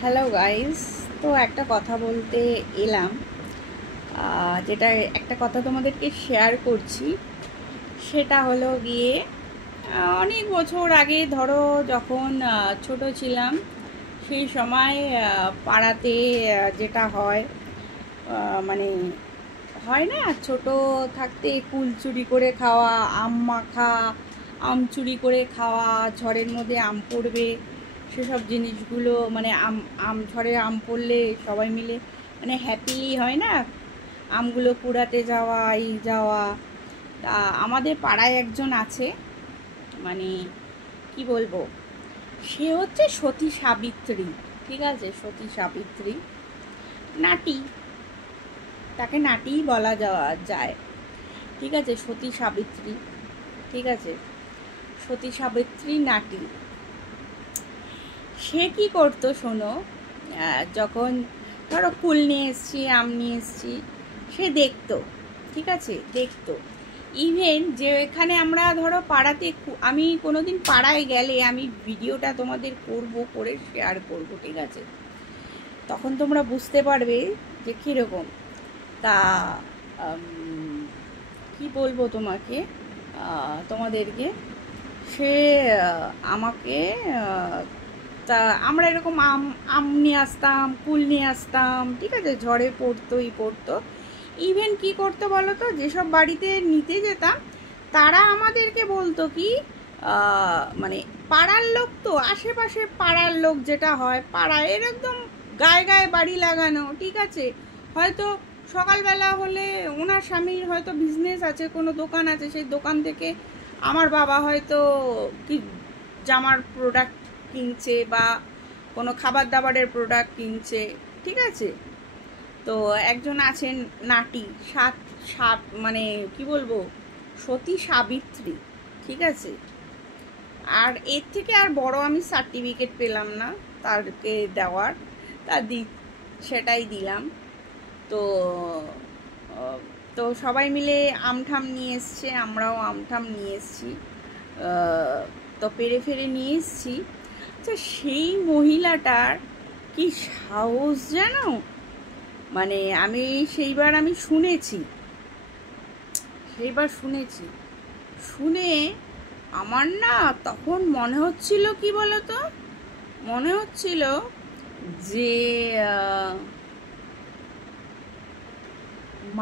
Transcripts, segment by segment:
Hello guys, তো একটা কথা বলতে এলাম, যেটা একটা কথা তোমাদেরকে শেয়ার করছি। সেটা হলো গিয়ে অনেক বছর আগে, ধরো যখন ছোট ছিলাম, সেই সময় পাড়াতে যেটা হয়, মানে হয় না, ছোট থাকতে কুল চুরি করে খাওয়া, আম মাখা, আম চুরি করে খাওয়া, ঝড়ের মধ্যে আম পড়বে, সেসব জিনিসগুলো, মানে আম আম ঝড়ে আম পড়লে সবাই মিলে মানে হ্যাপিলি হয় না, আমগুলো কুড়াতে যাওয়া, এই যাওয়া। তা আমাদের পাড়ায় একজন আছে, মানে কি বলবো, সে হচ্ছে সতী সাবিত্রী। ঠিক আছে, সতী সাবিত্রী, নাটি, তাকে নাটিই বলা যাওয়া যায়। ঠিক আছে, সতী সাবিত্রী, ঠিক আছে, সতী সাবিত্রী নাটি। সে কি করতো শোনো, যখন ধরো কুল নিয়ে এসছি, আম নিয়ে এসছি, সে দেখতো, ঠিক আছে, দেখতো। ইভেন যে এখানে আমরা ধরো পাড়াতে, আমি কোনোদিন পাড়ায় গেলে আমি ভিডিওটা তোমাদের করে শেয়ার করব, ঠিক আছে, তখন তোমরা বুঝতে পারবে যে কীরকম। তা কি বলবো তোমাকে, তোমাদেরকে, সে আমাকে, তা আমরা এরকম আম আম নিয়ে আসতাম, কুল নিয়ে আসতাম, ঠিক আছে, ঝড়ে পড়তো। ইভেন কি করতো বলো তো, যেসব বাড়িতে নিতে যেতাম তারা আমাদেরকে বলতো কি, মানে পাড়ার লোক তো, আশেপাশে পাড়ার লোক যেটা হয়, পাড়ায় এর একদম গায়ে গায়ে বাড়ি লাগানো, ঠিক আছে, হয়তো সকালবেলা হলে ওনার স্বামীর হয়তো বিজনেস আছে, কোনো দোকান আছে, সেই দোকান থেকে আমার বাবা হয়তো কি জামার প্রোডাক্ট কিনছে বা কোনো খাবার দাবারের প্রোডাক্ট কিনছে, ঠিক আছে। তো একজন আছেন নাটি, সাত মানে কি বলবো, সতী সাবিত্রী, ঠিক আছে। আর এর থেকে আর বড় আমি সার্টিফিকেট পেলাম না তারকে দেওয়ার, তা সেটাই দিলাম। তো তো সবাই মিলে আমঠাম নিয়ে এসছে, আমরাও আমঠাম নিয়ে এসছি, তো পেরে ফেরে নিয়ে এসছি। তো সেই মহিলাটার কি সাহস জানো, মানে আমি সেইবার শুনেছি, শুনে আমার না তখন মনে হচ্ছিল, কি বলতো, মনে হচ্ছিল যে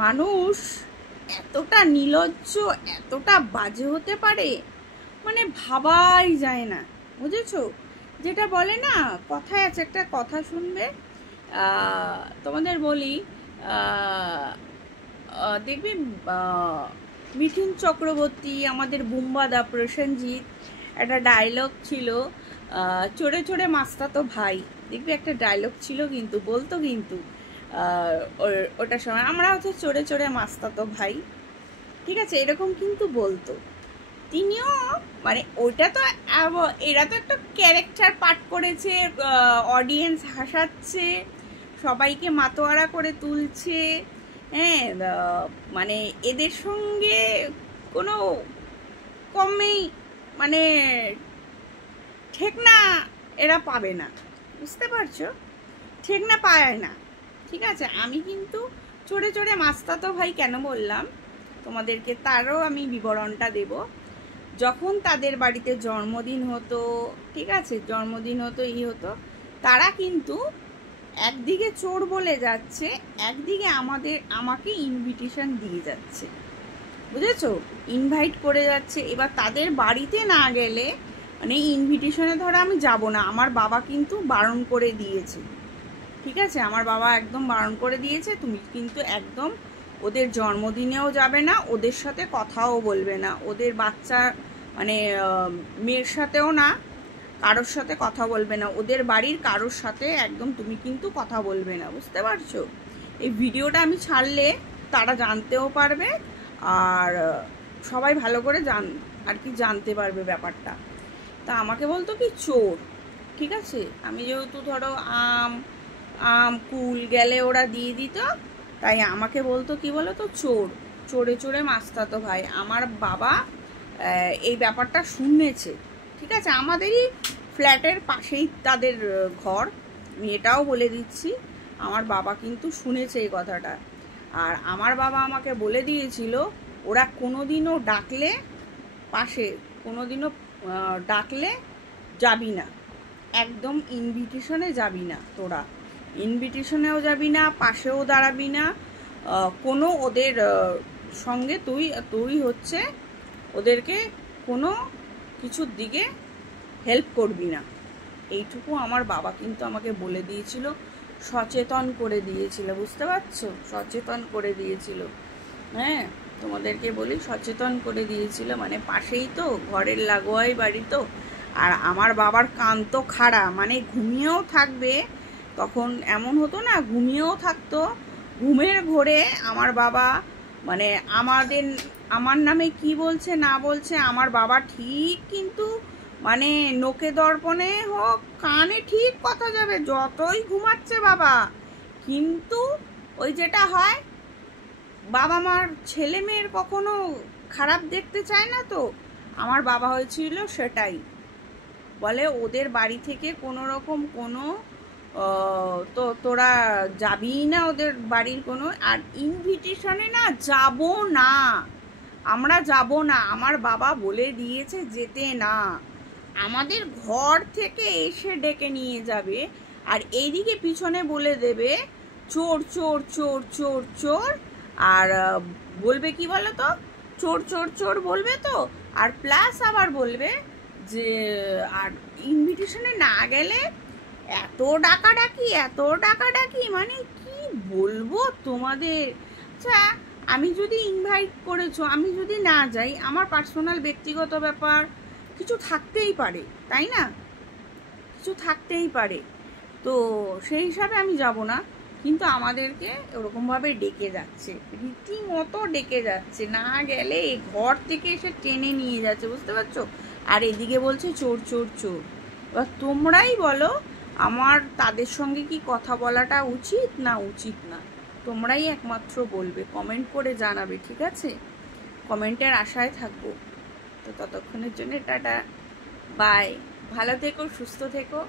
মানুষ এতটা নির্লজ্জ, এতটা বাজে হতে পারে, মানে ভাবাই যায় না, বুঝেছো। যেটা বলে না, কথায় আছে, একটা কথা শুনবে, তোমাদের বলি, দেখবি, মিঠুন চক্রবর্তী, আমাদের বুম্বাদা প্রসেনজিৎ, একটা ডায়লগ ছিল, চড়ে চড়ে মাস্তাতো ভাই, দেখবি একটা ডায়লগ ছিল, কিন্তু বলতো, কিন্তু ওটার সময় আমরা হচ্ছে চড়ে চড়ে মাস্তাতো ভাই, ঠিক আছে, এরকম কিন্তু বলতো। তিনিও মানে ওইটা তো, এরা তো একটা ক্যারেক্টার পাঠ করেছে, অডিয়েন্স হাসাচ্ছে, সবাইকে মাতোয়ারা করে তুলছে, হ্যাঁ, মানে এদের সঙ্গে কোনো কমেই, মানে ঠেকনা এরা পাবে না, বুঝতে পারছো, ঠেকনা পায় না, ঠিক আছে। আমি কিন্তু চড়ে চড়ে মাস্তাতো ভাই কেন বললাম তোমাদেরকে, তারও আমি বিবরণটা দেব। যখন তাদের বাড়িতে জন্মদিন হতো, ঠিক আছে, জন্মদিন হতো, হতো, তারা কিন্তু একদিকে চোর বলে যাচ্ছে, একদিকে আমাকে ইনভিটেশন দিয়ে যাচ্ছে, বুঝেছো, ইনভাইট করে যাচ্ছে। এবার তাদের বাড়িতে না গেলে, মানে ইনভিটেশনে ধরো আমি যাব না, আমার বাবা কিন্তু বারণ করে দিয়েছে, ঠিক আছে, আমার বাবা একদম বারণ করে দিয়েছে, তুমি কিন্তু একদম ওদের জন্মদিনেও যাবে না, ওদের সাথে কথাও বলবে না, ওদের বাচ্চা মানে মেয়ের সাথেও না, কারোর সাথে কথা বলবে না, ওদের বাড়ির কারোর সাথে একদম তুমি কিন্তু কথা বলবে না, বুঝতে পারছো। এই ভিডিওটা আমি ছাড়লে তারা জানতেও পারবে, আর সবাই ভালো করে আর কি জানতে পারবে ব্যাপারটা। তা আমাকে বলতো কি চোর, ঠিক আছে, আমি যেহেতু ধরো আম কুল গেলে ওরা দিয়ে দিত, তাই আমাকে বলতো কি বলো তো, চোর, চড়ে চড়ে মাস্তাতো ভাই। আমার বাবা এই ব্যাপারটা শুনেছে, ঠিক আছে, আমাদেরই ফ্ল্যাটের পাশেই তাদের ঘর, আমি এটাও বলে দিচ্ছি, আমার বাবা কিন্তু শুনেছে এই কথাটা। আর আমার বাবা আমাকে বলে দিয়েছিল, ওরা কোনোদিনও ডাকলে পাশে, কোনোদিনও ডাকলে যাবি না, একদম ইনভিটেশনে যাবি না, তোরা ইনভিটেশনেও যাবি না, পাশেও দাঁড়াবি না, কোনো ওদের সঙ্গে তুই হচ্ছে ওদেরকে কোনো কিছুর দিকে হেল্প করবি না। এইটুকু আমার বাবা কিন্তু আমাকে বলে দিয়েছিল, সচেতন করে দিয়েছিল, বুঝতে পারছো? সচেতন করে দিয়েছিল। হ্যাঁ, তোমাদেরকে বলি সচেতন করে দিয়েছিল, মানে পাশেই তো, ঘরের লাগোয়াই বাড়ি তো। আর আমার বাবার কান তো খাড়া, মানে ঘুমিয়েও থাকবে, তখন এমন হতো না, ঘুমিয়েও থাকতো, ঘুমের ঘোরে আমার বাবা মানে আমার নামে কি বলছে না বলছে আমার বাবা ঠিক কিন্তু মানে নোকে দর্পণে হোক কানে ঠিক কথা যাবে, যতই ঘুমাচ্ছে বাবা। কিন্তু ওই যেটা হয়, বাবা মার ছেলে মেয়ের কখনো খারাপ দেখতে চায় না, তো আমার বাবা হয়েছিল সেটাই। বলে ওদের বাড়ি থেকে কোনো রকম কোনো তো তোরা যাবি না ওদের বাড়ির কোনো, আর ইনভিটেশনে না যাব না, আমরা যাব না, আমার বাবা বলে দিয়েছে যেতে না, আমাদের ঘর থেকে এসে ডেকে নিয়ে যাবে, আর এইদিকে পিছনে বলে দেবে চোর চোর চোর চোর চোর। আর বলবে কি বলো তো, চোর চোর চোর বলবে তো, আর প্লাস আবার বলবে যে আর ইনভিটেশনে না গেলে এত ডাকাডাকি এত ডাকাডাকি, মানে কি বলবো তোমাদের। আচ্ছা, আমি যদি ইনভাইট করেছো, আমি যদি না যাই, আমার পার্সোনাল ব্যক্তিগত ব্যাপার কিছু থাকতেই পারে, তাই না? কিছু থাকতেই পারে, তো সেই হিসাবে আমি যাব না, কিন্তু আমাদেরকে ওরকমভাবে ডেকে যাচ্ছে, রীতিমতো ডেকে যাচ্ছে, না গেলে ঘর থেকে এসে টেনে নিয়ে যাচ্ছে, বুঝতে পারছো? আর এদিকে বলছে চোর চোর চোর। এবার তোমরাই বলো আমার তাদের সঙ্গে কি কথা বলাটা উচিত না উচিত না, তোমরাই একমাত্র বলবে, কমেন্ট করে জানাবে, ঠিক আছে? কমেন্টের আশায় থাকবো। তো ততক্ষণের জন্য টাটা, বাই, ভালো থেকো, সুস্থ থেকো।